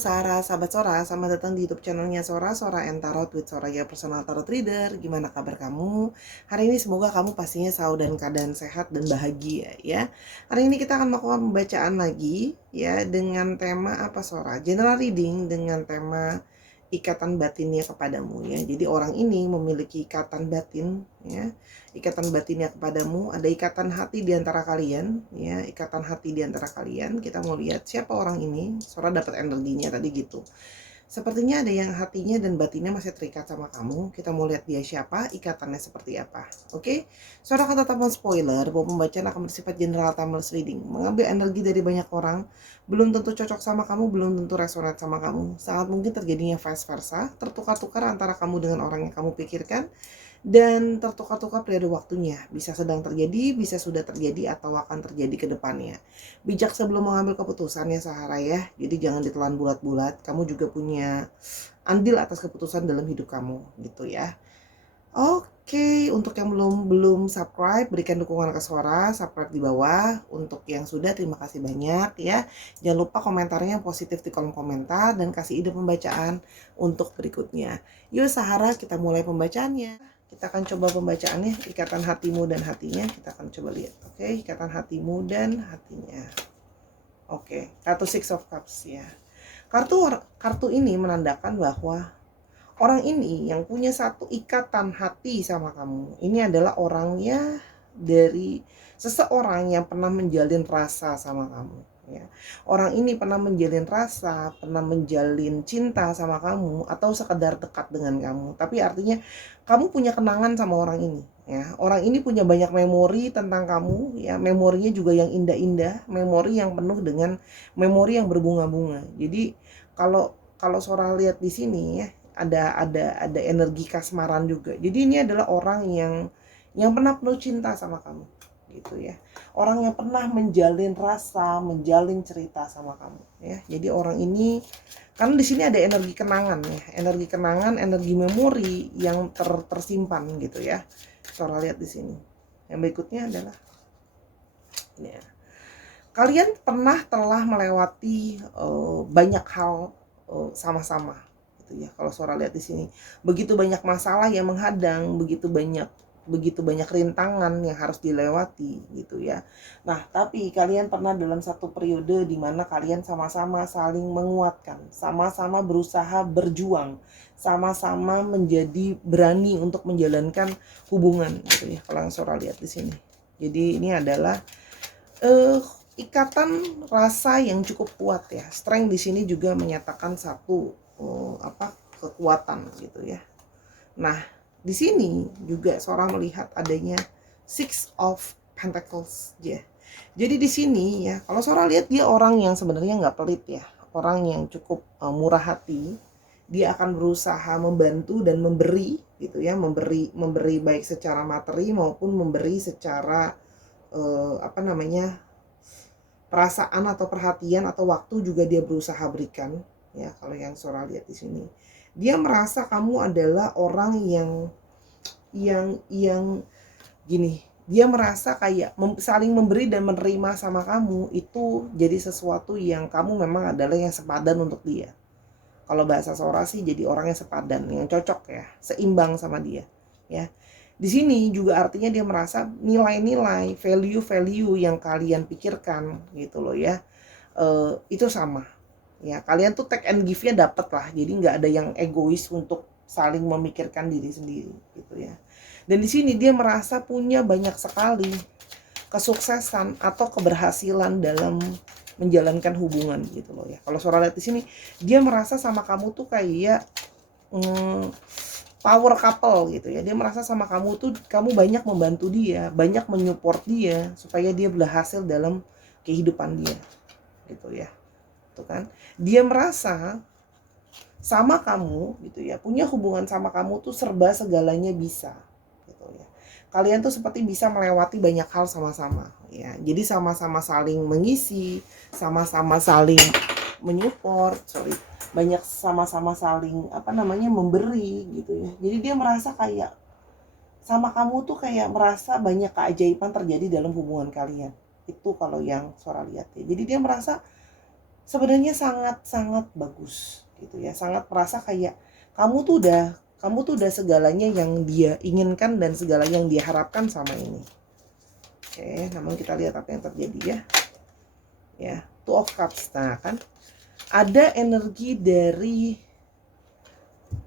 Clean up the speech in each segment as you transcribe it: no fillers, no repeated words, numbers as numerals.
Sarah, sahabat Sora, selamat datang di YouTube channelnya Sora, Sora and Tarot with Soraya Personal Tarot Reader. Gimana kabar kamu? Hari ini semoga kamu pastinya selalu dalam keadaan sehat dan bahagia ya. Hari ini kita akan melakukan pembacaan lagi ya dengan tema apa Sora? General reading dengan tema ikatan batinnya kepadamu ya. Jadi orang ini memiliki ikatan batin ya. Ikatan batinnya kepadamu, ada ikatan hati di antara kalian ya, ikatan hati di antara kalian. Kita mau lihat siapa orang ini. Sora dapat energinya tadi gitu. Sepertinya ada yang hatinya dan batinnya masih terikat sama kamu. Kita mau lihat dia siapa, ikatannya seperti apa. Oke? Sora akan tetap spoiler bahwa pembacaan akan bersifat general timeless reading. Mengambil energi dari banyak orang, belum tentu cocok sama kamu, belum tentu resonate sama kamu. Sangat mungkin terjadinya vice versa, tertukar-tukar antara kamu dengan orang yang kamu pikirkan, dan tertukar-tukar periode waktunya. Bisa sedang terjadi, bisa sudah terjadi, atau akan terjadi ke depannya. Bijak sebelum mengambil keputusan ya Sahara ya. Jadi jangan ditelan bulat-bulat. Kamu juga punya andil atas keputusan dalam hidup kamu gitu ya. Oke, untuk yang belum subscribe, berikan dukungan ke Sora, subscribe di bawah. Untuk yang sudah, terima kasih banyak ya. Jangan lupa komentarnya yang positif di kolom komentar dan kasih ide pembacaan untuk berikutnya. Yuk Sahara, kita mulai pembacaannya. Kita akan coba pembacaannya, ikatan hatimu dan hatinya. Kita akan coba lihat, oke, ikatan hatimu dan hatinya. Oke, kartu Six of Cups ya. Kartu ini menandakan bahwa orang ini yang punya satu ikatan hati sama kamu. Ini adalah orangnya dari seseorang yang pernah menjalin rasa sama kamu. Ya. Orang ini pernah menjalin rasa, pernah menjalin cinta sama kamu, atau sekedar dekat dengan kamu. Tapi artinya kamu punya kenangan sama orang ini. Ya. Orang ini punya banyak memori tentang kamu. Ya. Memorinya juga yang indah-indah, memori yang penuh dengan memori yang berbunga-bunga. Jadi kalau Sora lihat di sini ya, ada energi kasmaran juga. Jadi ini adalah orang yang pernah penuh cinta sama kamu gitu ya. Orang yang pernah menjalin rasa, menjalin cerita sama kamu ya. Jadi orang ini kan di sini ada energi kenangan ya, energi kenangan, energi memori yang tersimpan gitu ya. Sora lihat di sini. Yang berikutnya adalah ini ya. Kalian telah melewati banyak hal sama-sama gitu ya. Kalau Sora lihat di sini, begitu banyak masalah yang menghadang, begitu banyak rintangan yang harus dilewati gitu ya. Nah, tapi kalian pernah dalam satu periode di mana kalian sama-sama saling menguatkan, sama-sama berusaha berjuang, sama-sama menjadi berani untuk menjalankan hubungan gitu ya. Kalau yang Sora lihat di sini. Jadi ini adalah ikatan rasa yang cukup kuat ya. Strength di sini juga menyatakan satu kekuatan gitu ya. Nah, di sini juga seorang melihat adanya Six of Pentacles ya. Jadi di sini ya, kalau seorang lihat dia orang yang sebenarnya nggak pelit ya, orang yang cukup murah hati. Dia akan berusaha membantu dan memberi gitu ya, memberi baik secara materi maupun memberi secara perasaan atau perhatian atau waktu juga dia berusaha berikan ya. Kalau yang Sora lihat di sini, dia merasa kamu adalah orang yang gini, dia merasa kayak saling memberi dan menerima sama kamu itu jadi sesuatu yang kamu memang adalah yang sepadan untuk dia. Kalau bahasa Sora sih jadi orang yang sepadan, yang cocok ya, seimbang sama dia ya. Di sini juga artinya dia merasa nilai-nilai, value-value yang kalian pikirkan gitu loh ya, itu sama ya. Kalian tuh take and give-nya dapet lah, jadi nggak ada yang egois untuk saling memikirkan diri sendiri gitu ya. Dan di sini dia merasa punya banyak sekali kesuksesan atau keberhasilan dalam menjalankan hubungan gitu loh ya. Kalau Sora lihat di sini, dia merasa sama kamu tuh kayak power couple gitu ya. Dia merasa sama kamu tuh kamu banyak membantu dia, banyak menyupport dia supaya dia berhasil dalam kehidupan dia gitu ya. Tuh kan. Dia merasa sama kamu gitu ya, punya hubungan sama kamu tuh serba segalanya bisa gitu ya. Kalian tuh seperti bisa melewati banyak hal sama-sama ya. Jadi sama-sama saling mengisi, sama-sama saling menyupport, banyak sama-sama saling memberi gitu ya. Jadi dia merasa kayak sama kamu tuh kayak merasa banyak keajaiban terjadi dalam hubungan kalian. Itu kalau yang Sora lihat ya. Jadi dia merasa sebenarnya sangat-sangat bagus gitu ya. Sangat merasa kayak kamu tuh udah segalanya yang dia inginkan dan segala yang dia harapkan sama ini. Oke, namun kita lihat apa yang terjadi ya. Ya, Two of Cups. Nah, kan ada energi dari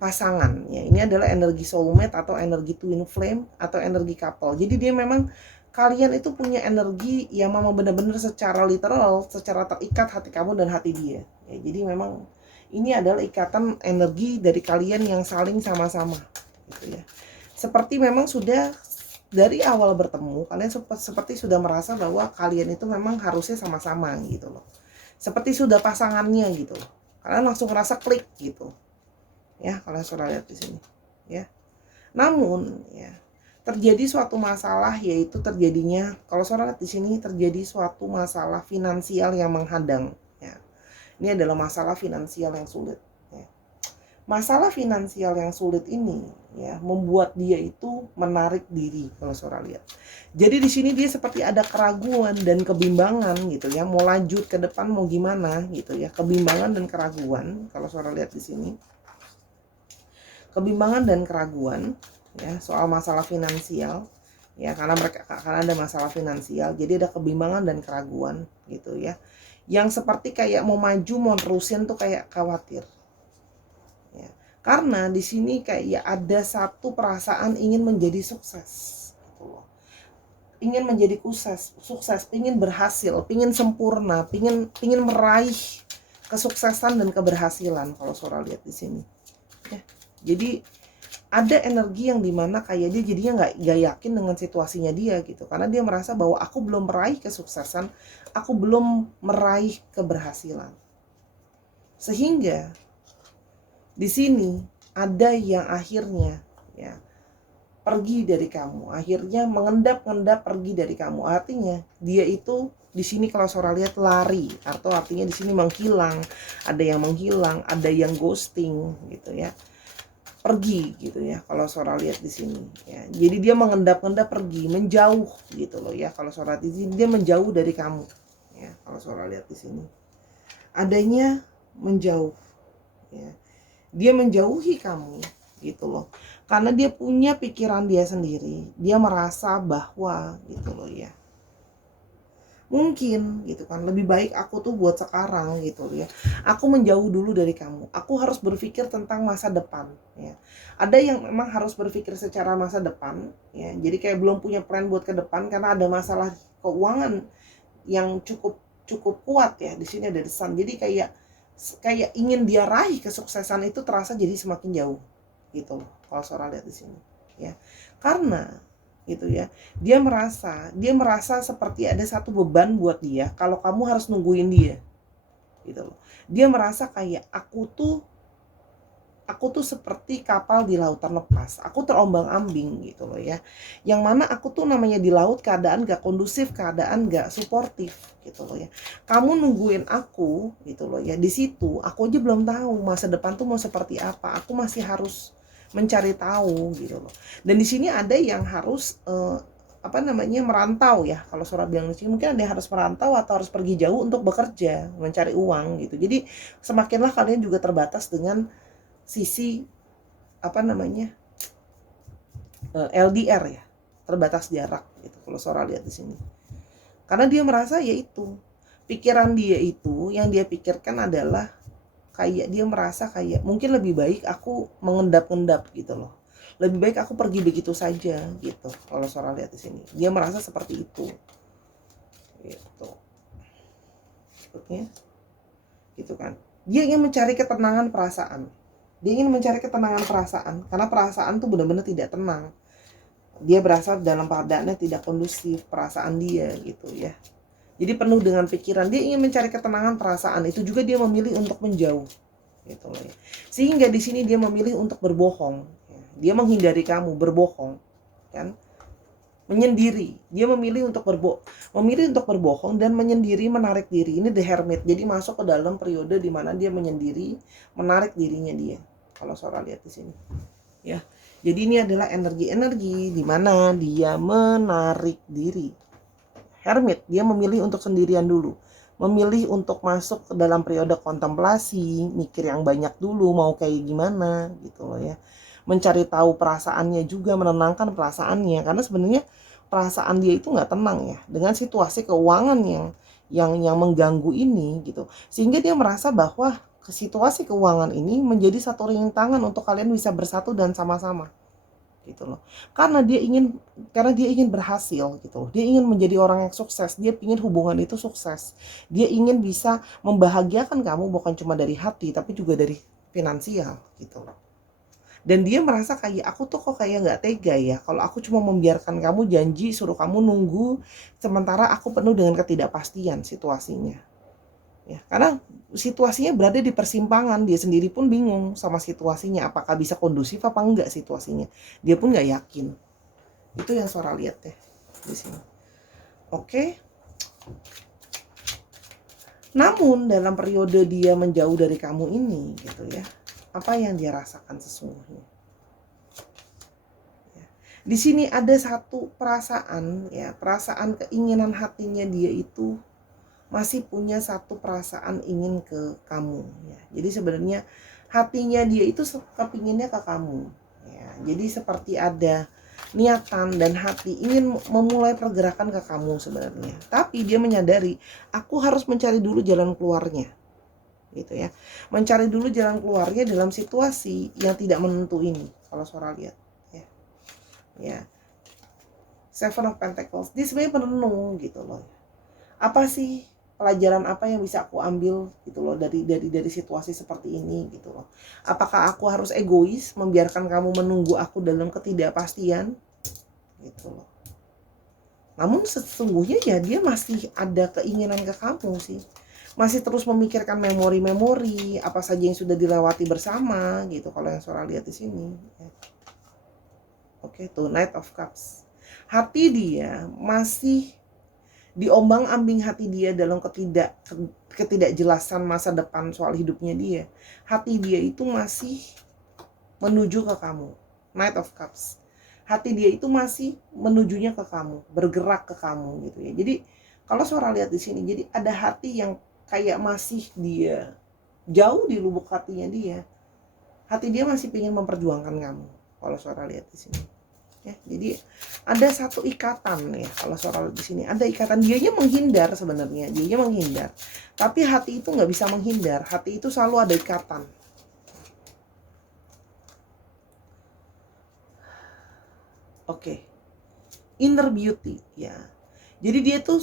pasangan ya. Ini adalah energi soulmate atau energi twin flame atau energi couple. Jadi dia memang kalian itu punya energi yang memang benar-benar secara literal, secara terikat hati kamu dan hati dia. Ya, jadi memang ini adalah ikatan energi dari kalian yang saling sama-sama gitu ya. Seperti memang sudah dari awal bertemu kalian seperti sudah merasa bahwa kalian itu memang harusnya sama-sama gitu loh. Seperti sudah pasangannya gitu loh. Kalian langsung ngerasa klik gitu. Ya, kalian sudah lihat di sini ya. Namun ya, terjadi suatu masalah, yaitu terjadinya, kalau saudara lihat di sini, terjadi suatu masalah finansial yang menghadang ya. Ini adalah masalah finansial yang sulit ya. Masalah finansial yang sulit ini ya membuat dia itu menarik diri kalau saudara lihat. Jadi di sini dia seperti ada keraguan dan kebimbangan gitu ya, mau lanjut ke depan mau gimana gitu ya, kebimbangan dan keraguan kalau saudara lihat di sini. Kebimbangan dan keraguan ya soal masalah finansial ya, karena ada masalah finansial, jadi ada kebimbangan dan keraguan gitu ya, yang seperti kayak mau maju mau terusin tuh kayak khawatir ya. Karena di sini kayak ada satu perasaan ingin menjadi sukses gitu loh. Ingin menjadi sukses, ingin berhasil, ingin sempurna, ingin meraih kesuksesan dan keberhasilan kalau saudara lihat di sini ya. Jadi ada energi yang dimana kayak dia jadinya nggak yakin dengan situasinya dia gitu, karena dia merasa bahwa aku belum meraih kesuksesan, aku belum meraih keberhasilan. Sehingga di sini ada yang akhirnya ya pergi dari kamu, akhirnya mengendap-endap pergi dari kamu. Artinya dia itu di sini kalau saudara lihat lari, atau artinya di sini menghilang, ada yang ghosting gitu ya. Pergi gitu ya kalau saudara lihat di sini ya. Jadi dia mengendap-endap pergi, menjauh gitu loh ya. Kalau saudara di sini dia menjauh dari kamu ya. Kalau saudara lihat di sini adanya menjauh ya. Dia menjauhi kamu gitu loh. Karena dia punya pikiran dia sendiri. Dia merasa bahwa gitu loh ya, mungkin gitu kan lebih baik aku tuh buat sekarang gitu ya, aku menjauh dulu dari kamu, aku harus berpikir tentang masa depan ya. Ada yang memang harus berpikir secara masa depan ya, jadi kayak belum punya plan buat ke depan karena ada masalah keuangan yang cukup cukup kuat ya. Di sini ada desan, jadi kayak ingin dia raih kesuksesan itu terasa jadi semakin jauh gitu loh kalau seorang lihat di sini ya. Karena gitu ya, dia merasa seperti ada satu beban buat dia kalau kamu harus nungguin dia gitu loh. Dia merasa kayak aku tuh seperti kapal di lautan lepas, aku terombang-ambing gitu loh ya, yang mana aku tuh namanya di laut keadaan gak kondusif, keadaan gak suportif gitu loh ya. Kamu nungguin aku gitu loh ya, di situ aku aja belum tahu masa depan tuh mau seperti apa, aku masih harus mencari tahu gitu loh. Dan di sini ada yang harus merantau ya. Kalau Sora bilang di sini mungkin ada yang harus merantau atau harus pergi jauh untuk bekerja, mencari uang gitu. Jadi semakinlah kalian juga terbatas dengan sisi LDR ya, terbatas jarak gitu. Kalau Sora lihat di sini. Karena dia merasa yaitu pikiran dia itu yang dia pikirkan adalah kayak dia merasa kayak mungkin lebih baik aku mengendap-endap gitu loh. Lebih baik aku pergi begitu saja gitu. Kalau Sora lihat di sini, dia merasa seperti itu. Gitu. Maksudnya gitu kan. Dia ingin mencari ketenangan perasaan. Dia ingin mencari ketenangan perasaan karena perasaan tuh benar-benar tidak tenang. Dia berasa dalam keadaannya tidak kondusif perasaan dia gitu ya. Jadi penuh dengan pikiran, dia ingin mencari ketenangan perasaan, itu juga dia memilih untuk menjauh gitu loh ya. Sehingga di sini dia memilih untuk berbohong ya. Dia menghindari kamu, berbohong kan, menyendiri. Dia memilih untuk berbohong dan menyendiri, menarik diri. Ini the hermit, jadi masuk ke dalam periode di mana dia menyendiri, menarik dirinya dia. Kalau Sora lihat di sini ya. Jadi ini adalah energi-energi di mana dia menarik diri. Hermit, dia memilih untuk sendirian dulu. memilih untuk masuk ke dalam periode kontemplasi, mikir yang banyak dulu mau kayak gimana gitu loh ya. Mencari tahu perasaannya juga, menenangkan perasaannya, karena sebenarnya perasaan dia itu nggak tenang ya dengan situasi keuangan yang mengganggu ini gitu. Sehingga dia merasa bahwa situasi keuangan ini menjadi satu rintangan untuk kalian bisa bersatu dan sama-sama gitu loh. Karena dia ingin berhasil gitu loh. Dia ingin menjadi orang yang sukses, dia ingin hubungan itu sukses. Dia ingin bisa membahagiakan kamu bukan cuma dari hati tapi juga dari finansial gitu loh. Dan dia merasa kayak aku tuh kok kayak nggak tega ya kalau aku cuma membiarkan kamu janji suruh kamu nunggu sementara aku penuh dengan ketidakpastian situasinya. Ya, karena situasinya berada di persimpangan, dia sendiri pun bingung sama situasinya, apakah bisa kondusif apa enggak situasinya. Dia pun nggak yakin. Itu yang Sora lihat ya di sini. Oke. Namun dalam periode dia menjauh dari kamu ini gitu ya, apa yang dia rasakan sesungguhnya? Ya. Di sini ada satu perasaan ya, perasaan keinginan hatinya dia itu masih punya satu perasaan ingin ke kamu ya. Jadi sebenarnya hatinya dia itu kepinginnya ke kamu ya. Jadi seperti ada niatan dan hati ingin memulai pergerakan ke kamu sebenarnya. Tapi dia menyadari aku harus mencari dulu jalan keluarnya gitu ya. Mencari dulu jalan keluarnya dalam situasi yang tidak menentu ini kalau Sora lihat ya. Ya. Seven of Pentacles. Dia sebenarnya merenung gitu loh. Apa sih pelajaran apa yang bisa aku ambil gitu loh dari situasi seperti ini gitu loh. Apakah aku harus egois membiarkan kamu menunggu aku dalam ketidakpastian gitu loh. Namun sesungguhnya ya dia masih ada keinginan ke kamu sih. Masih terus memikirkan memori-memori apa saja yang sudah dilewati bersama gitu kalau yang Sora lihat di sini. Oke, tuh Knight of Cups. Hati dia masih diombang-ambing hati dia dalam ketidakjelasan masa depan soal hidupnya dia. Hati dia itu masih menuju ke kamu. Knight of Cups. Hati dia itu masih menujunya ke kamu, bergerak ke kamu gitu ya. Jadi kalau Sora lihat di sini, jadi ada hati yang kayak masih dia jauh di lubuk hatinya dia. Hati dia masih ingin memperjuangkan kamu. Kalau Sora lihat di sini. Ya, jadi ada satu ikatan ya kalau Sora di sini ada ikatan. Dianya menghindar sebenarnya, dianya menghindar. Tapi hati itu nggak bisa menghindar, hati itu selalu ada ikatan. Oke, inner beauty ya. Jadi dia tuh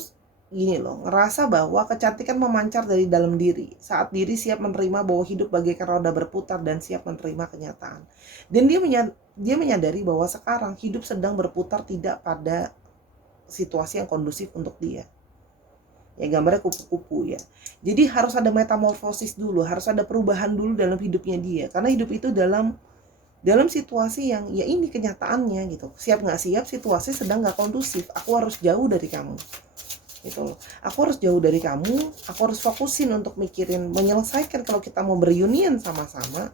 gini loh, ngerasa bahwa kecantikan memancar dari dalam diri saat diri siap menerima bahwa hidup bagaikan roda berputar dan siap menerima kenyataan. Dan dia menyadari bahwa sekarang hidup sedang berputar tidak pada situasi yang kondusif untuk dia. Ya gambarnya kupu-kupu ya. Jadi harus ada metamorfosis dulu, harus ada perubahan dulu dalam hidupnya dia. Karena hidup itu dalam situasi yang ya ini kenyataannya gitu. Siap nggak siap situasi sedang nggak kondusif. Aku harus jauh dari kamu. Gitu loh. Aku harus jauh dari kamu, aku harus fokusin untuk mikirin menyelesaikan kalau kita mau berunion sama-sama.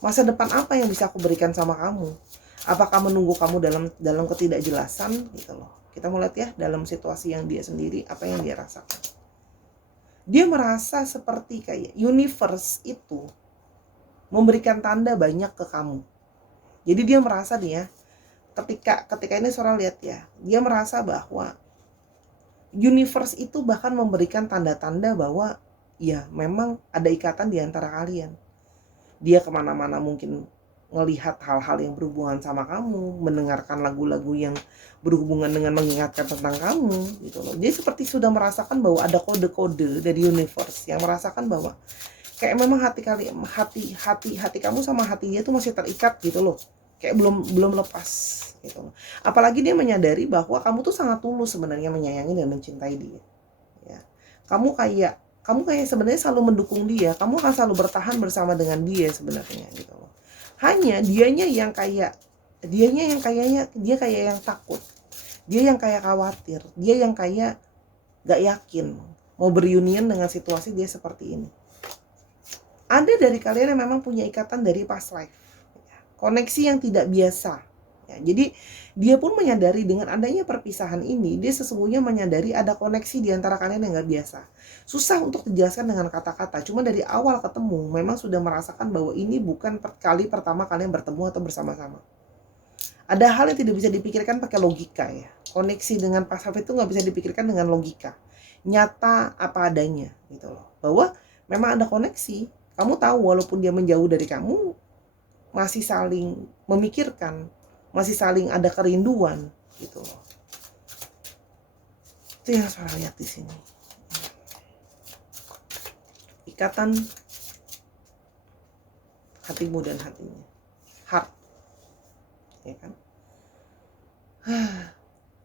Masa depan apa yang bisa aku berikan sama kamu? Apakah menunggu kamu dalam ketidakjelasan gitu loh. Kita mau lihat ya dalam situasi yang dia sendiri apa yang dia rasakan. Dia merasa seperti kayak universe itu memberikan tanda banyak ke kamu. Jadi dia merasa nih ya, ketika ini Sora lihat ya, dia merasa bahwa universe itu bahkan memberikan tanda-tanda bahwa ya memang ada ikatan di antara kalian. Dia kemana-mana mungkin ngelihat hal-hal yang berhubungan sama kamu, mendengarkan lagu-lagu yang berhubungan dengan mengingatkan tentang kamu gitu loh. Dia seperti sudah merasakan bahwa ada kode-kode dari universe yang merasakan bahwa kayak memang hati kamu sama hati dia tuh masih terikat gitu loh. Kayak belum lepas gitu loh. Apalagi dia menyadari bahwa kamu tuh sangat tulus sebenarnya menyayangi dan mencintai dia. Ya. Kamu kayak sebenarnya selalu mendukung dia, kamu akan selalu bertahan bersama dengan dia sebenarnya gitu loh. Hanya dianya yang kayaknya dia kayak yang takut. Dia yang kayak khawatir, dia yang kayak gak yakin mau berunion dengan situasi dia seperti ini. Ada dari kalian yang memang punya ikatan dari past life. Koneksi yang tidak biasa Ya, jadi dia pun menyadari dengan adanya perpisahan ini, dia sesungguhnya menyadari ada koneksi di antara kalian yang nggak biasa. Susah untuk dijelaskan dengan kata-kata, cuma dari awal ketemu memang sudah merasakan bahwa ini bukan kali pertama kalian bertemu atau bersama-sama. Ada hal yang tidak bisa dipikirkan pakai logika ya. Koneksi dengan Pak Safri itu nggak bisa dipikirkan dengan logika. Nyata apa adanya gitu loh. Bahwa memang ada koneksi. Kamu tahu walaupun dia menjauh dari kamu, masih saling memikirkan, masih saling ada kerinduan gitu loh. Itu yang saya lihat di sini. Ikatan hatimu dan hatinya. Heart. Ya kan?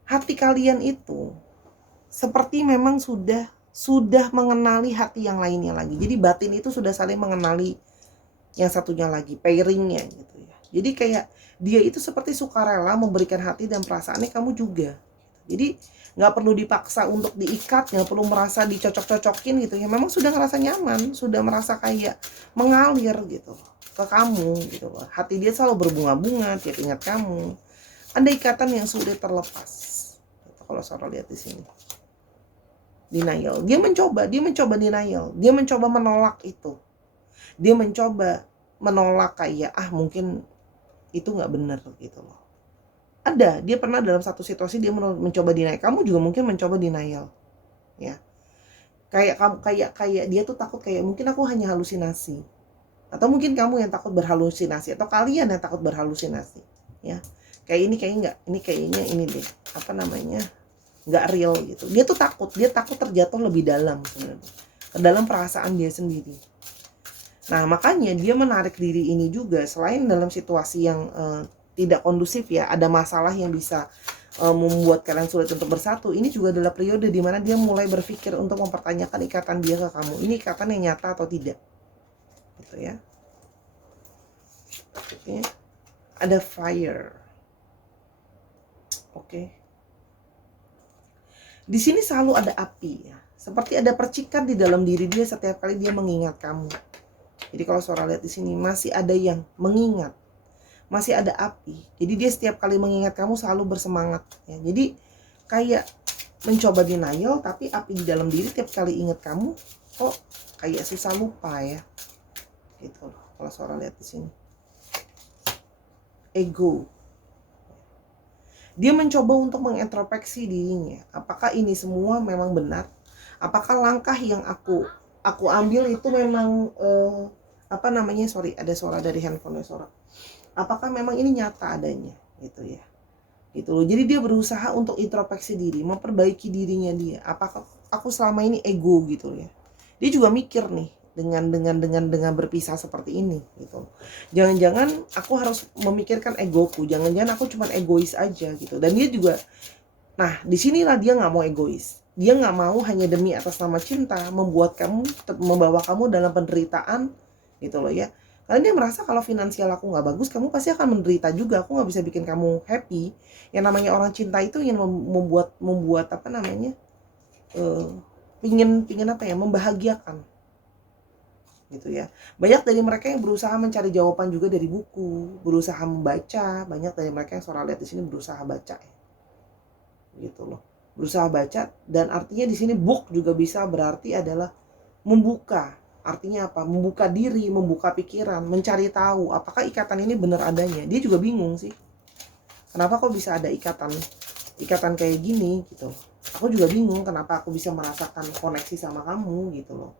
Hati kalian itu seperti memang sudah mengenali hati yang lainnya lagi. Jadi batin itu sudah saling mengenali yang satunya lagi, pairingnya gitu ya. Jadi kayak dia itu seperti sukarela memberikan hati dan perasaannya, kamu juga. Jadi nggak perlu dipaksa untuk diikat, nggak perlu merasa dicocok-cocokin gitu ya. Memang sudah ngerasa nyaman, sudah merasa kayak mengalir gitu ke kamu gitu loh. Hati dia selalu berbunga-bunga tiap ingat kamu. Ada ikatan yang sulit terlepas. Gitu, kalau Sora lihat di sini. Denial. Dia mencoba denial. Dia mencoba menolak itu. Dia mencoba menolak kayak mungkin itu nggak benar gitu loh. Ada, dia pernah dalam satu situasi dia mencoba denial. Kamu juga mungkin mencoba denial, ya. Kayak dia tuh takut kayak mungkin aku hanya halusinasi. Atau mungkin kamu yang takut berhalusinasi atau kalian yang takut berhalusinasi, ya. Kayak ini kayaknya ini deh, apa namanya? Nggak real gitu. Dia takut terjatuh lebih dalam sebenarnya. Ke dalam perasaan dia sendiri. Nah, makanya dia menarik diri ini juga selain dalam situasi yang tidak kondusif ya, ada masalah yang bisa membuat kalian sulit untuk bersatu. Ini juga adalah periode di mana dia mulai berpikir untuk mempertanyakan ikatan dia ke kamu. Ini ikatan yang nyata atau tidak? Gitu ya. Oke. Ada fire. Oke. Di sini selalu ada api ya. Seperti ada percikan di dalam diri dia setiap kali dia mengingat kamu. Jadi kalau Sora lihat di sini masih ada yang mengingat, masih ada api. Jadi dia setiap kali mengingat kamu selalu bersemangat. Ya. Jadi kayak mencoba denial, tapi api di dalam diri tiap kali ingat kamu, kok kayak susah lupa ya. Gitu loh. Kalau Sora lihat di sini. Ego. Dia mencoba untuk mengintrospeksi dirinya. Apakah ini semua memang benar? Apakah langkah yang aku ambil itu memang ada suara dari handphone Sora. Apakah memang ini nyata adanya gitu ya. Gitu loh. Jadi dia berusaha untuk introspeksi diri, memperbaiki dirinya dia. Apakah aku selama ini ego gitu ya. Dia juga mikir nih dengan berpisah seperti ini gitu. Jangan-jangan aku harus memikirkan egoku, jangan-jangan aku cuma egois aja gitu. Dan dia juga disinilah dia nggak mau egois. Dia nggak mau hanya demi atas nama cinta membawa kamu dalam penderitaan gitu loh ya. Karena dia merasa kalau finansial aku nggak bagus, kamu pasti akan menderita juga. Aku nggak bisa bikin kamu happy. Yang namanya orang cinta itu ingin membuat apa namanya, pingin apa ya, membahagiakan gitu ya. Banyak dari mereka yang berusaha mencari jawaban juga dari buku, berusaha membaca. Banyak dari mereka yang Sora lihat di sini berusaha baca ya. Gitu loh. Berusaha baca, dan artinya di sini book juga bisa berarti adalah membuka. Artinya apa? Membuka diri, membuka pikiran, mencari tahu apakah ikatan ini benar adanya. Dia juga bingung sih. Kenapa kok bisa ada ikatan kayak gini gitu. Aku juga bingung kenapa aku bisa merasakan koneksi sama kamu gitu loh.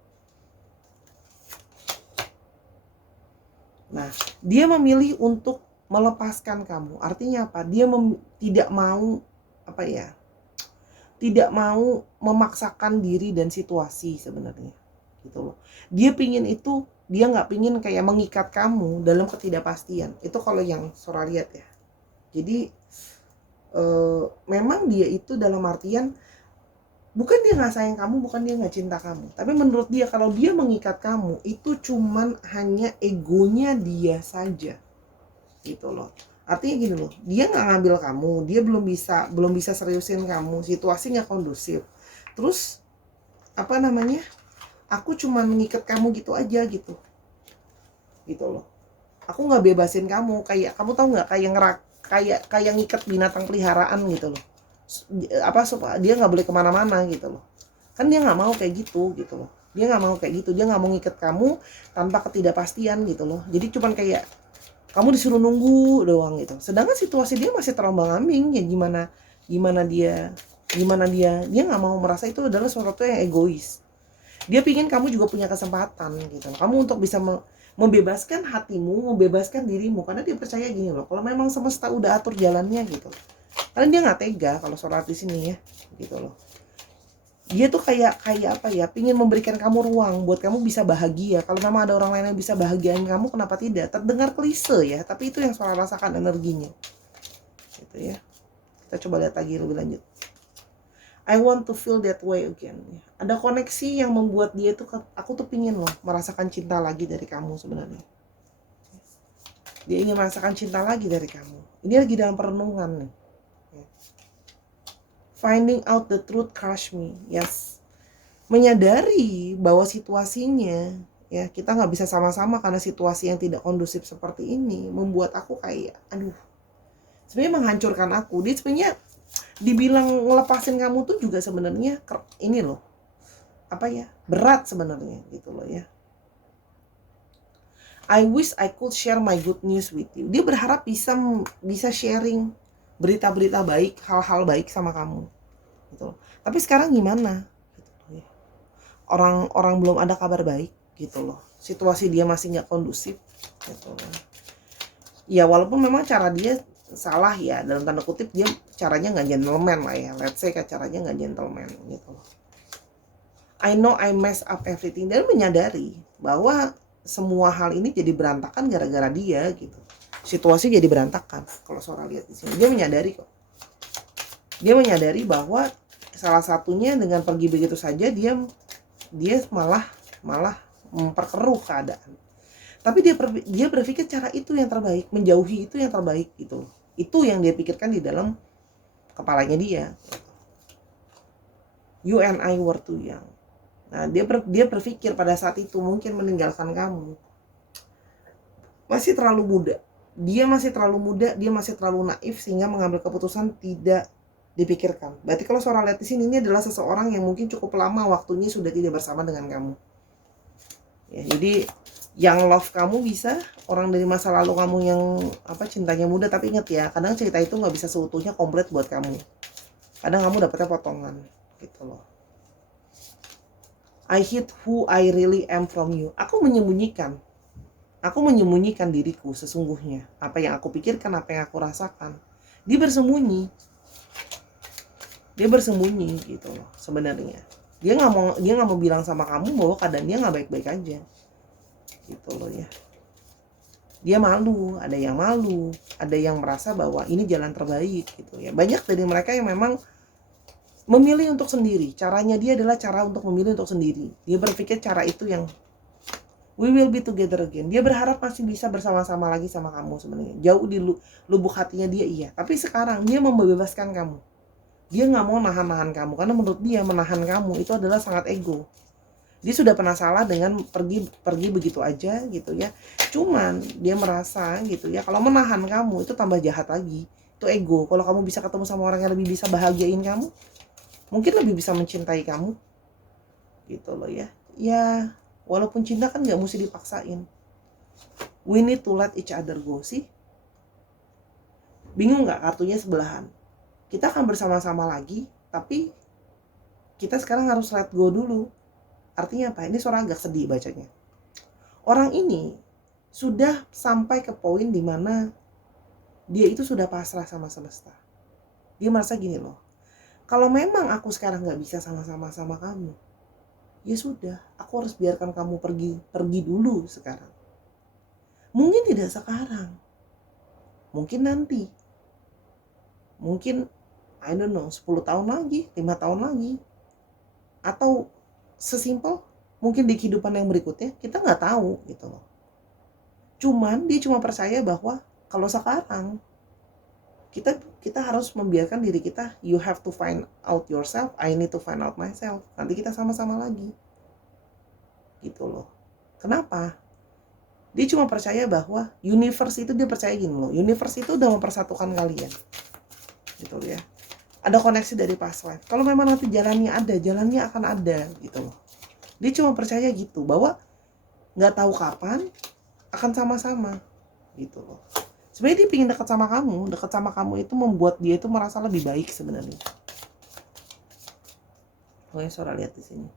Nah, dia memilih untuk melepaskan kamu. Artinya apa? Dia tidak mau tidak mau memaksakan diri dan situasi sebenarnya gitu loh. Dia nggak pingin kayak mengikat kamu dalam ketidakpastian. Itu kalau yang Sora lihat ya. Jadi memang dia itu dalam artian bukan dia nggak sayang kamu, bukan dia nggak cinta kamu, tapi menurut dia kalau dia mengikat kamu itu cuman hanya egonya dia saja gitu loh. Artinya gini loh, dia nggak ngambil kamu, dia belum bisa seriusin kamu, situasi nggak kondusif. Terus apa namanya? Aku cuma mengikat kamu gitu aja gitu loh. Aku nggak bebasin kamu, kayak kamu tahu nggak, kayak ngikat binatang peliharaan gitu loh. Supaya dia nggak boleh kemana-mana gitu loh. Kan dia nggak mau kayak gitu loh. Dia nggak mau kayak gitu. Dia nggak mau ngikat kamu tanpa ketidakpastian gitu loh. Jadi cuman kayak kamu disuruh nunggu doang gitu. Sedangkan situasi dia masih terombang-ambing, ya gimana dia nggak mau merasa itu adalah sesuatu yang egois. Dia pingin kamu juga punya kesempatan gitu. Kamu untuk bisa membebaskan hatimu, membebaskan dirimu, karena dia percaya gini loh, kalau memang semesta udah atur jalannya gitu. Karena dia nggak tega kalau sholat di sini ya, gitu loh. Dia tuh kayak apa ya, pingin memberikan kamu ruang buat kamu bisa bahagia. Kalau memang ada orang lain yang bisa bahagiain kamu, kenapa tidak? Terdengar klise ya, tapi itu yang Sora rasakan energinya. Gitu ya. Kita coba lihat lagi lebih lanjut. I want to feel that way again. Ada koneksi yang membuat dia tuh, aku tuh pingin loh merasakan cinta lagi dari kamu sebenarnya. Dia ingin merasakan cinta lagi dari kamu. Ini lagi dalam perenungan nih. Finding out the truth crush me. Yes. Menyadari bahwa situasinya, ya kita nggak bisa sama-sama karena situasi yang tidak kondusif seperti ini, membuat aku kayak, aduh, sebenarnya menghancurkan aku. Dia sebenarnya dibilang ngelepasin kamu tuh juga sebenarnya ini loh, berat sebenarnya gitu loh ya. I wish I could share my good news with you. Dia berharap bisa sharing berita-berita baik, hal-hal baik sama kamu gitu loh. Tapi sekarang gimana gitu loh ya. Orang belum ada kabar baik gitu loh. Situasi dia masih nggak kondusif gitu loh. Ya walaupun memang cara dia salah ya, dalam tanda kutip dia caranya nggak gentleman lah ya, let's say caranya nggak gentleman gitu. I know I mess up everything, dan menyadari bahwa semua hal ini jadi berantakan gara-gara dia gitu. Situasi jadi berantakan. Kalau Sora lihat di sini, dia menyadari kok. Dia menyadari bahwa salah satunya dengan pergi begitu saja dia malah memperkeruh keadaan. Tapi dia berpikir cara itu yang terbaik, menjauhi itu yang terbaik gitu. Itu yang dia pikirkan di dalam kepalanya dia. You and I were too young. Nah, dia berpikir pada saat itu mungkin meninggalkan kamu masih terlalu muda. Dia masih terlalu muda, dia masih terlalu naif sehingga mengambil keputusan tidak dipikirkan. Berarti kalau Sora lihat di sini, ini adalah seseorang yang mungkin cukup lama waktunya sudah tidak bersama dengan kamu. Ya, jadi yang love kamu bisa orang dari masa lalu kamu yang cintanya muda, tapi ingat ya, kadang cerita itu nggak bisa seutuhnya komplit buat kamu. Kadang kamu dapetnya potongan gitu loh. I hid who I really am from you. Aku menyembunyikan diriku sesungguhnya. Apa yang aku pikirkan, apa yang aku rasakan. Dia bersembunyi gitu loh sebenarnya. Dia nggak mau bilang sama kamu bahwa keadaan dia nggak baik-baik aja gitu loh ya. Dia malu, ada yang merasa bahwa ini jalan terbaik gitu ya. Banyak dari mereka yang memang memilih untuk sendiri. Caranya dia adalah cara untuk memilih untuk sendiri. Dia berpikir cara itu yang we will be together again. Dia berharap masih bisa bersama-sama lagi sama kamu sebenarnya. Jauh di lubuk hatinya dia iya. Tapi sekarang dia membebaskan kamu. Dia nggak mau nahan kamu. Karena menurut dia menahan kamu itu adalah sangat ego. Dia sudah pernah salah dengan pergi begitu aja gitu ya. Cuman dia merasa gitu ya, kalau menahan kamu itu tambah jahat lagi. Itu ego. Kalau kamu bisa ketemu sama orang yang lebih bisa bahagiain kamu, mungkin lebih bisa mencintai kamu gitu loh ya. Ya walaupun cinta kan gak mesti dipaksain. We need to let each other go sih. Bingung gak kartunya sebelahan? Kita akan bersama-sama lagi, tapi kita sekarang harus let go dulu. Artinya apa? Ini Sora agak sedih bacanya. Orang ini sudah sampai ke poin dimana dia itu sudah pasrah sama semesta. Dia merasa gini loh, kalau memang aku sekarang gak bisa sama-sama sama kamu, ya sudah, aku harus biarkan kamu pergi dulu sekarang. Mungkin tidak sekarang, mungkin nanti, mungkin I don't know 10 tahun lagi, 5 tahun lagi, atau sesimpel mungkin di kehidupan yang berikutnya, kita nggak tahu gitu loh. Dia cuma percaya bahwa kalau sekarang kita harus membiarkan diri kita, you have to find out yourself, I need to find out myself. Nanti kita sama-sama lagi gitu loh. Kenapa? Dia cuma percaya bahwa universe itu, dia percaya gini loh, universe itu udah mempersatukan kalian gitu ya. Ada koneksi dari past life. Kalau memang nanti jalannya ada, jalannya akan ada gitu loh. Dia cuma percaya gitu, bahwa nggak tahu kapan akan sama-sama gitu loh. Sebenarnya dia pengen dekat sama kamu itu membuat dia itu merasa lebih baik sebenarnya. Pokoknya Sora lihat di sini.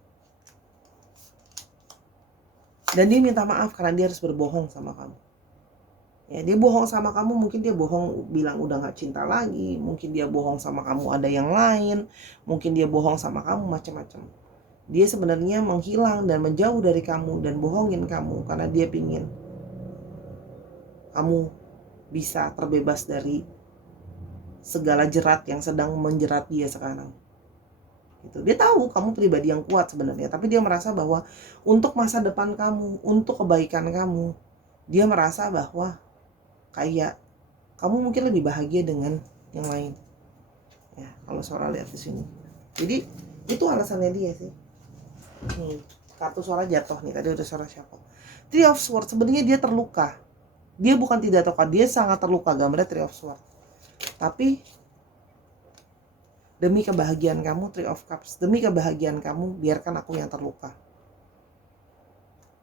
Dan dia minta maaf karena dia harus berbohong sama kamu. Ya, dia bohong sama kamu, mungkin dia bohong bilang udah nggak cinta lagi, mungkin dia bohong sama kamu ada yang lain, mungkin dia bohong sama kamu macam-macam. Dia sebenarnya menghilang dan menjauh dari kamu dan bohongin kamu karena dia pingin kamu bisa terbebas dari segala jerat yang sedang menjerat dia sekarang. Gitu. Dia tahu kamu pribadi yang kuat sebenarnya, tapi dia merasa bahwa untuk masa depan kamu, untuk kebaikan kamu, dia merasa bahwa kayak kamu mungkin lebih bahagia dengan yang lain. Ya, kalau Sora lihat di sini. Jadi itu alasannya dia sih. Kartu Sora jatuh nih, tadi udah Sora siapa? Three of Swords, sebenarnya dia terluka. Dia bukan tidak terluka, dia sangat terluka, gambarnya Three of Swords. Tapi demi kebahagiaan kamu, Three of Cups, demi kebahagiaan kamu, biarkan aku yang terluka.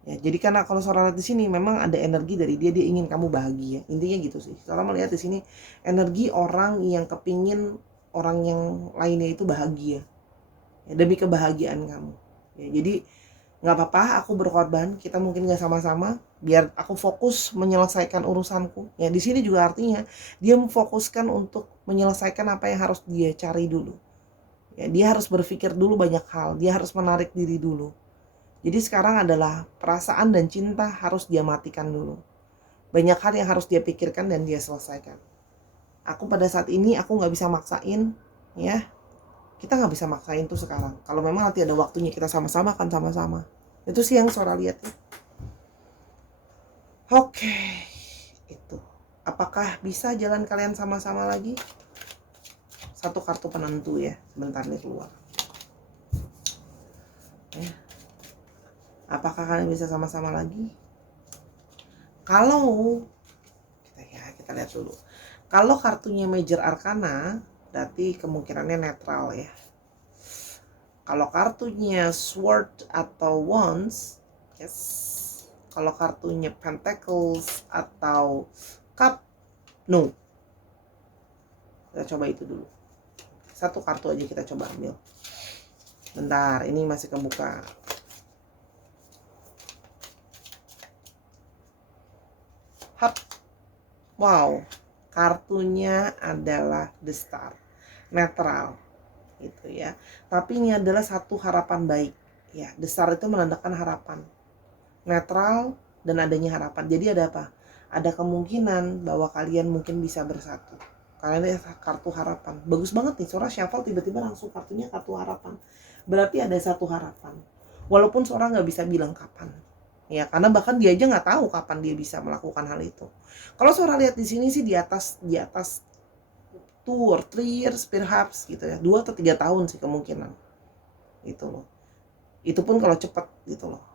Ya, jadi karena kalau Sora lihat di sini memang ada energi dari dia ingin kamu bahagia. Intinya gitu sih. Sora melihat di sini energi orang yang kepingin orang yang lainnya itu bahagia. Ya, demi kebahagiaan kamu. Ya, jadi nggak apa-apa aku berkorban, kita mungkin nggak sama-sama, biar aku fokus menyelesaikan urusanku. Ya, di sini juga artinya dia memfokuskan untuk menyelesaikan apa yang harus dia cari dulu. Ya, dia harus berpikir dulu banyak hal, dia harus menarik diri dulu. Jadi sekarang adalah perasaan dan cinta harus dia matikan dulu. Banyak hal yang harus dia pikirkan dan dia selesaikan. Aku pada saat ini aku nggak bisa maksain, ya. Kita nggak bisa maksain tuh sekarang. Kalau memang nanti ada waktunya kita sama-sama kan sama-sama. Itu sih yang Sora lihat. Oke, itu. Apakah bisa jalan kalian sama-sama lagi? Satu kartu penentu ya, sebentar nih keluar. Ya. Apakah kalian bisa sama-sama lagi? Kalau kita lihat dulu. Kalau kartunya Major Arcana, berarti kemungkinannya netral ya. Kalau kartunya Sword atau Wands, yes. Kalau kartunya Pentacles atau Cup, no. Kita coba itu dulu. Satu kartu aja kita coba ambil. Bentar, ini masih kebuka. Hap. Wow, kartunya adalah The Star. Netral. Gitu ya. Tapi ini adalah satu harapan baik. Ya, The Star itu menandakan harapan. Netral dan adanya harapan. Jadi ada apa? Ada kemungkinan bahwa kalian mungkin bisa bersatu. Kalian ada kartu harapan. Bagus banget nih, Sora shuffle tiba-tiba langsung kartunya kartu harapan. Berarti ada satu harapan. Walaupun Sora nggak bisa bilang kapan. Ya, karena bahkan dia aja nggak tahu kapan dia bisa melakukan hal itu. Kalau Sora lihat di sini sih di atas 2 or 3 years perhaps gitu ya. 2 atau 3 tahun sih kemungkinan. Gitu loh. Itu pun kalau cepat gitu loh.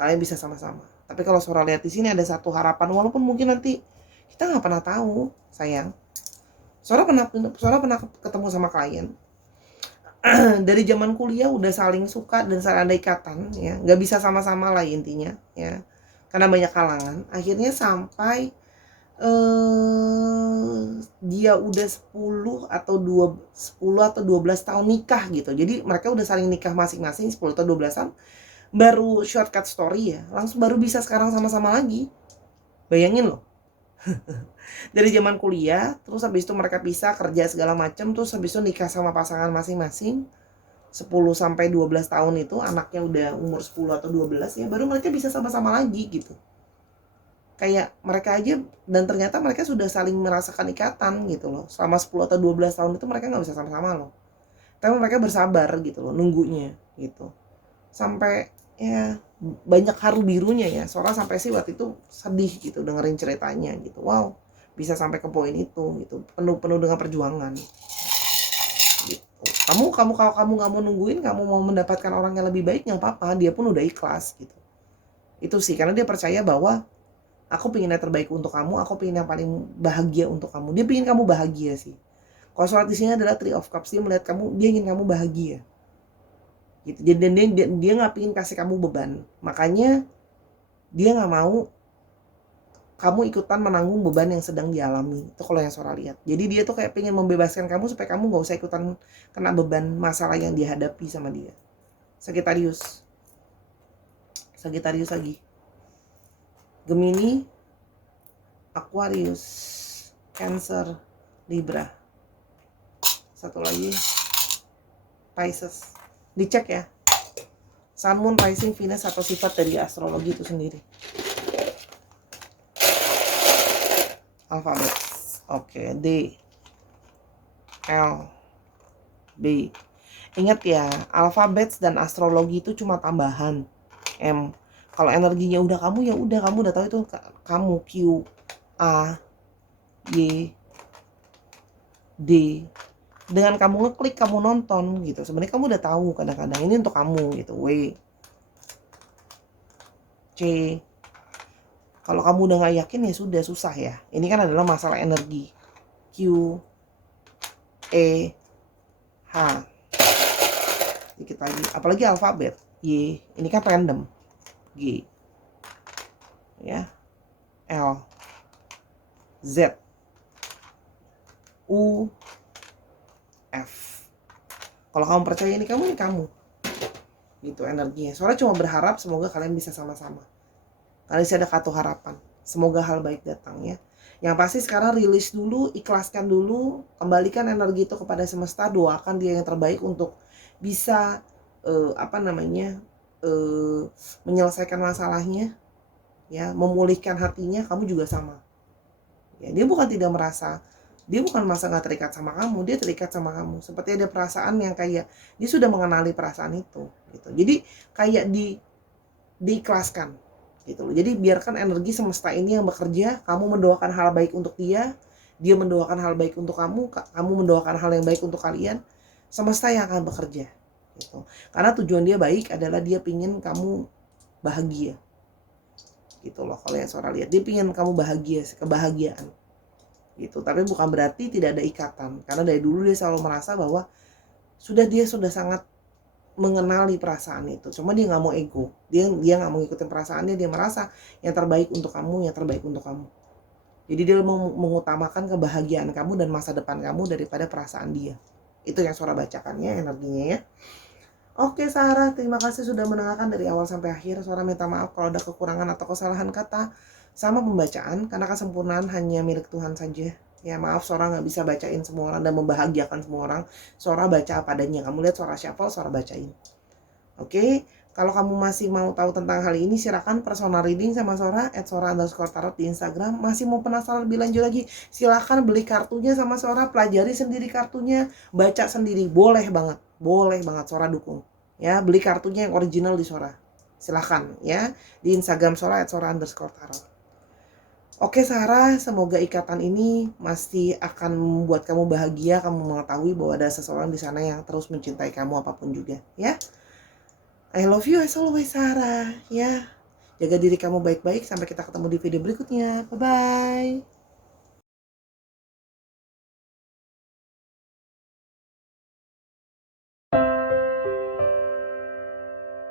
Kalian bisa sama-sama. Tapi kalau Sora lihat di sini ada satu harapan, walaupun mungkin nanti kita nggak pernah tahu, sayang. Sora pernah ketemu sama klien. Dari zaman kuliah udah saling suka dan saling ada ikatan ya, nggak bisa sama-sama lah intinya ya, karena banyak halangan. Akhirnya sampai dia udah 10 atau 12 tahun nikah gitu. Jadi mereka udah saling nikah masing-masing 10 atau 12 tahun. Baru shortcut story ya, langsung baru bisa sekarang sama-sama lagi. Bayangin loh. Dari zaman kuliah, terus habis itu mereka pisah kerja segala macam, terus habis itu nikah sama pasangan masing-masing 10 sampai 12 tahun itu, anaknya udah umur 10 atau 12 ya, baru mereka bisa sama-sama lagi gitu. Kayak mereka aja, dan ternyata mereka sudah saling merasakan ikatan gitu loh. Selama 10 atau 12 tahun itu mereka nggak bisa sama-sama loh. Tapi mereka bersabar gitu loh, nunggunya gitu. Sampai ya banyak haru birunya ya. Soalnya sampai sih waktu itu sedih gitu dengerin ceritanya gitu. Wow, bisa sampai ke poin itu gitu. Penuh dengan perjuangan. Gitu. Kalau kamu nggak mau nungguin, kamu mau mendapatkan orang yang lebih baik, nggak apa-apa. Dia pun udah ikhlas gitu. Itu sih karena dia percaya bahwa Aku pengen yang terbaik untuk kamu, aku pengen yang paling bahagia untuk kamu. Dia pengen kamu bahagia sih. Kalau soal di sini adalah Three of Cups, dia melihat kamu, dia ingin kamu bahagia. Gitu. Dan dia nggak pengen kasih kamu beban. Makanya dia nggak mau kamu ikutan menanggung beban yang sedang dialami. Itu kalau yang Sora lihat. Jadi dia tuh kayak pengen membebaskan kamu supaya kamu nggak usah ikutan kena beban masalah yang dihadapi sama dia. Sagittarius. Sagittarius lagi. Gemini, Aquarius, Cancer, Libra. Satu lagi, Pisces. Dicek ya. Sun, Moon, Rising, Venus atau sifat dari astrologi itu sendiri. Alfabet. Oke, D, L, B. Ingat ya, alfabet dan astrologi itu cuma tambahan. M. Kalau energinya udah kamu, ya udah kamu udah tahu itu kamu. Q, A, Y, D. Dengan kamu ngeklik, kamu nonton gitu. Sebenarnya kamu udah tahu kadang-kadang ini untuk kamu gitu. W, C. Kalau kamu udah nggak yakin ya sudah, susah ya. Ini kan adalah masalah energi. Q, E, H. Dikit lagi. Apalagi alfabet. Y. Ini kan random. G. Ya. L. Z. U. F. Kalau kamu percaya ini kamu gitu energinya. Soalnya cuma berharap semoga kalian bisa sama-sama. Kalian bisa ada kartu harapan. Semoga hal baik datang ya. Yang pasti sekarang rilis dulu, ikhlaskan dulu, kembalikan energi itu kepada semesta, doakan dia yang terbaik untuk bisa menyelesaikan masalahnya, ya, memulihkan hatinya. Kamu juga sama. Ya, dia bukan merasa nggak terikat sama kamu, dia terikat sama kamu. Seperti ada perasaan yang kayak dia sudah mengenali perasaan itu, gitu. Jadi kayak diikhlaskan. Gitu loh. Jadi biarkan energi semesta ini yang bekerja, kamu mendoakan hal baik untuk dia mendoakan hal baik untuk kamu mendoakan hal yang baik untuk kalian, semesta yang akan bekerja gitu. Karena tujuan dia baik adalah dia pingin kamu bahagia. Gitu loh, kalau yang Sora lihat dia pingin kamu bahagia, kebahagiaan. Gitu. Tapi bukan berarti tidak ada ikatan, karena dari dulu dia selalu merasa bahwa dia sudah sangat mengenali perasaan itu. Cuma dia nggak mau ego, dia nggak mau ngikutin perasaannya. Dia merasa yang terbaik untuk kamu, jadi dia mau mengutamakan kebahagiaan kamu dan masa depan kamu daripada perasaan dia. Itu yang Sora bacakannya energinya ya. Oke Sarah, terima kasih sudah mendengarkan dari awal sampai akhir. Sora minta maaf kalau ada kekurangan atau kesalahan kata sama pembacaan, karena kesempurnaan hanya milik Tuhan saja. Ya maaf, Sora nggak bisa bacain semua orang dan membahagiakan semua orang. Sora baca apa adanya. Kamu lihat Sora shuffle, Sora bacain. Oke, kalau kamu masih mau tahu tentang hal ini, silakan personal reading sama Sora @sora_tarot di Instagram. Masih mau penasaran lebih lanjut lagi, silakan beli kartunya sama Sora, pelajari sendiri kartunya, baca sendiri, boleh banget Sora dukung. Ya, beli kartunya yang original di Sora. Silakan ya di Instagram Sora @sora_tarot. Oke Sarah, semoga ikatan ini masih akan membuat kamu bahagia, kamu mengetahui bahwa ada seseorang di sana yang terus mencintai kamu apapun juga, ya. I love you as always Sarah, ya. Jaga diri kamu baik-baik, sampai kita ketemu di video berikutnya. Bye-bye.